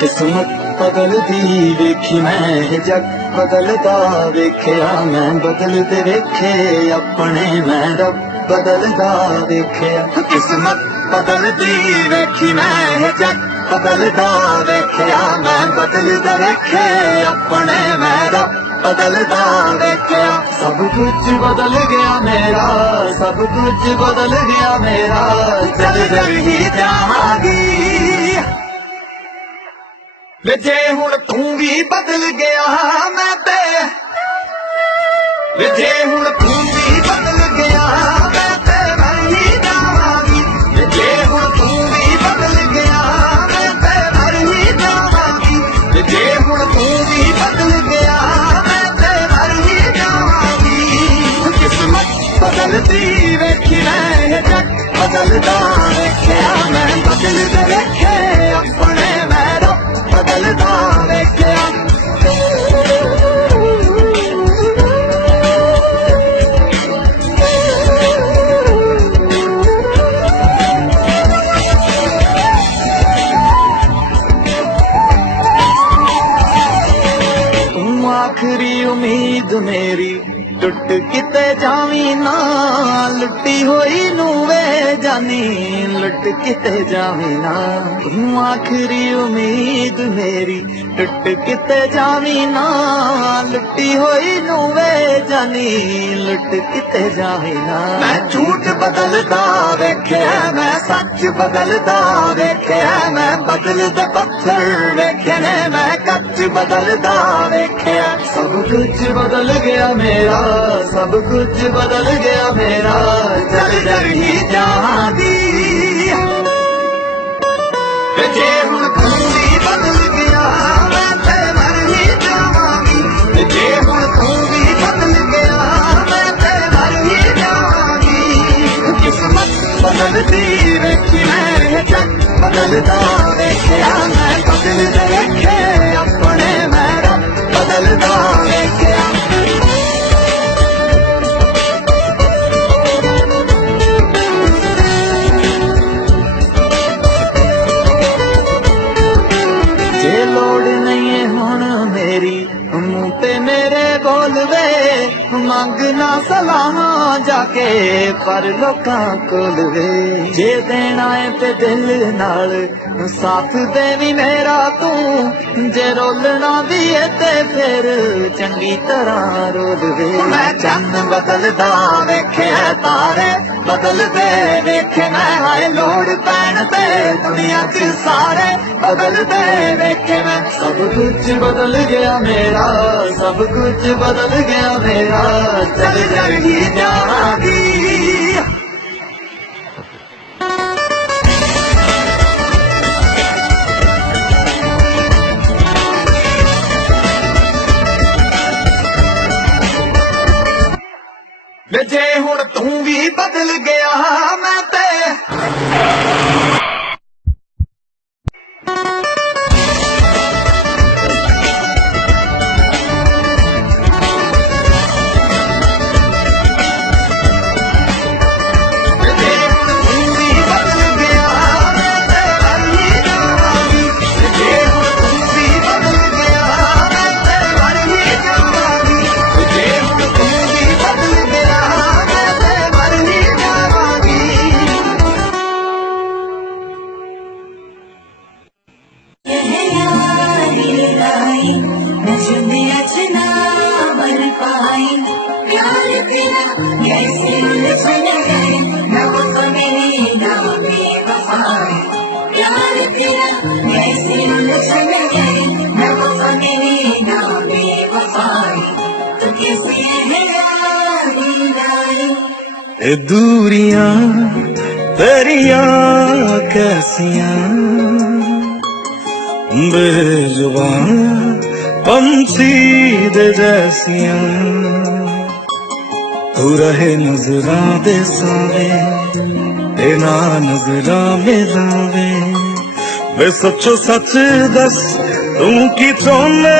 किस्मत बदलदी वेखी मैं जग बदलदा वेख्या मैं बदलदे वेखे अपने मैं रब बदलदा वेख्या किस्मत बदलदी वेखी मैं जग बदलदा वेख्या मैं बदलदे वेखे अपने मैं रब बदलदा वेख्या सब कुछ बदल गया मेरा सब कुछ बदल गया मेरा चल चल ही जावांगी वे जे हुण तू भी बदल गया मैं ते वे जे हुण तू भी बदल गया मैं ते मर ही जावांगी वे जे हुण तू भी बदल गया मैं ते मर ही जावांगी वे जे हुण तू भी बदल गया मैं ते मर ही जावांगी किस्मत बदलदी वेखी मैं जग बदलदा वेख्या मैं बदलदे वेखे अपने मैं बदलदा वेख्या तू आखरी उम्मीद मेरी टुट किते जावी ना लुटी होई नू वे जानी लुट किते जावी ना तू आखरी उम्मीद मेरी टुट किते जावी ना लुटी होई नू वे जानी लुट किते जावी ना मैं झूठ बदलदा वेख्या मैं सच बदलदा वेख्या मैं बदलदे पत्थर वेखे ने मैं कच बदलदा वेख्या सब कुछ बदल गया मेरा सब कुछ बदल गया मेरा चल चल ही जावांगी जे हुण तू भी बदल गया मैं ते मर ही जावांगी जे हुण तू भी बदल गया मैं ते मर ही जावांगी किस्मत बदलदी वेखी मैं जग बदलदा वेख्या मैं बदलदे वेखे अपने मैं रब बदलदा वेख्या मुँह पे मेरे बोल वे मंगना सलाहां जाके पर लोकां कोल वे जे देना है ते दिल नाल साथ देवी मेरा तू जे रोलना भी है ते फिर चंगी तरह रोल वे मैं चंद बदलदा वेखे तारे बदलदे वेखे मैं हाय लोड़ पैन ते दुनिया च सारे बदलदे वेखे मैं सब कुछ बदल गया मेरा सब कुछ बदल गया मेरा चल चल ही जावांगी वे जे हुण तू भी बदल गया मैं ते दूरियां तेरियां कैसियां बेजुबान पंछी दे जैसियां तू रहे नजरां दे सावे ते ना नजरां में जावे वे सच्चो सच दस तू की चाहने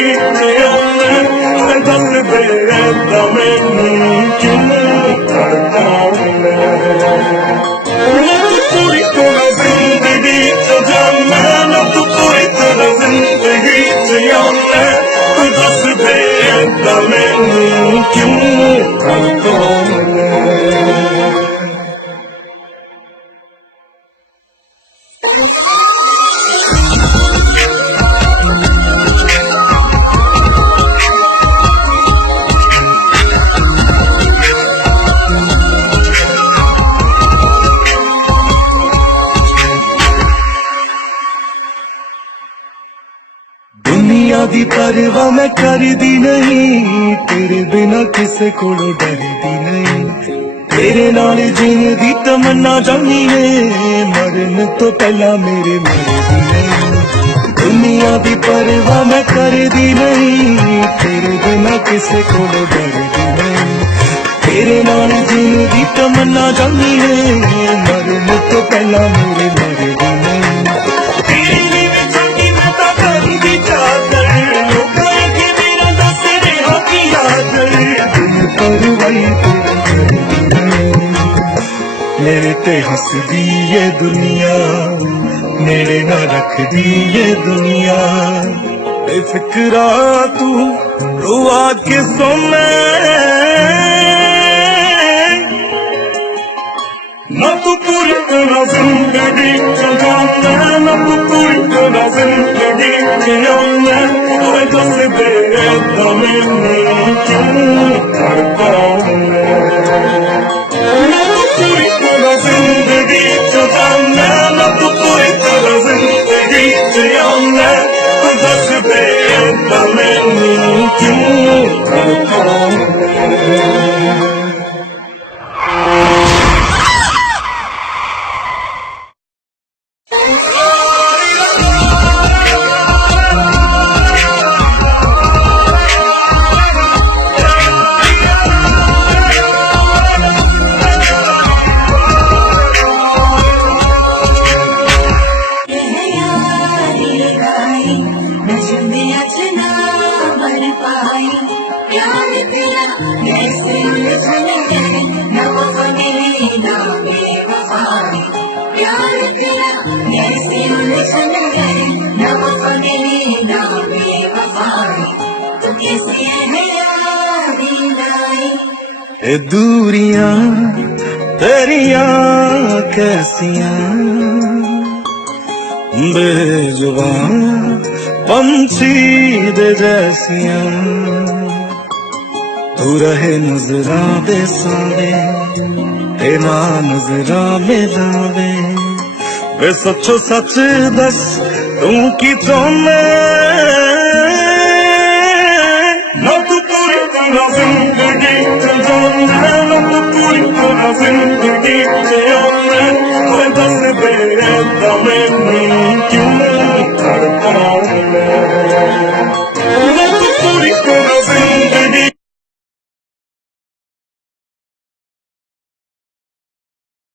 जिंदगी जियाने दस दे मैनू क्यों करता पूरी तरह जिंदगी जाना ना तू पूरी तरह जिंदगी जियाने दस दे मैनू क्यों करता दुनिया दी परवाह मैं करदी नहीं, तेरे बिना किसे कोलों डरदी नहीं। तेरे नाल जीने दी तमन्ना जानी है, मरन तो पहला मेरे मरदी नहीं। दुनिया दी परवाह मैं करदी नहीं, तेरे बिना किसे कोलों डरदी नहीं। तेरे नाल जीने दी तमन्ना जानी है, मरन तो पहला मेरे मरदी नहीं। मेरे ते हंसदी ये दुनिया, मेरे ना रखदी ये दुनिया। बेफिक्रा तू रुआ के सोने ना तू पूरी तरह जिंदगी जियाने ना तू पूरी तरह जिंदगी जियाने दस दे मैनू क्यों करता पूरी तरह जिंदगी जियाने ना तू पूरी तरह जिंदगी जियाने दस दे मैनू क्यों करता ए दूरियां तेरियां कैसियां बेजुबान पंछी दे जैसियां। तू रहे नजरा दे सावे ते मां नजरा में लावे। वे सचो सच दस तू की चाहने ना तू पूरी तरह जिंदगी जियाने ना तू पूरी तरह जिंदगी जियाने दस दे मैनू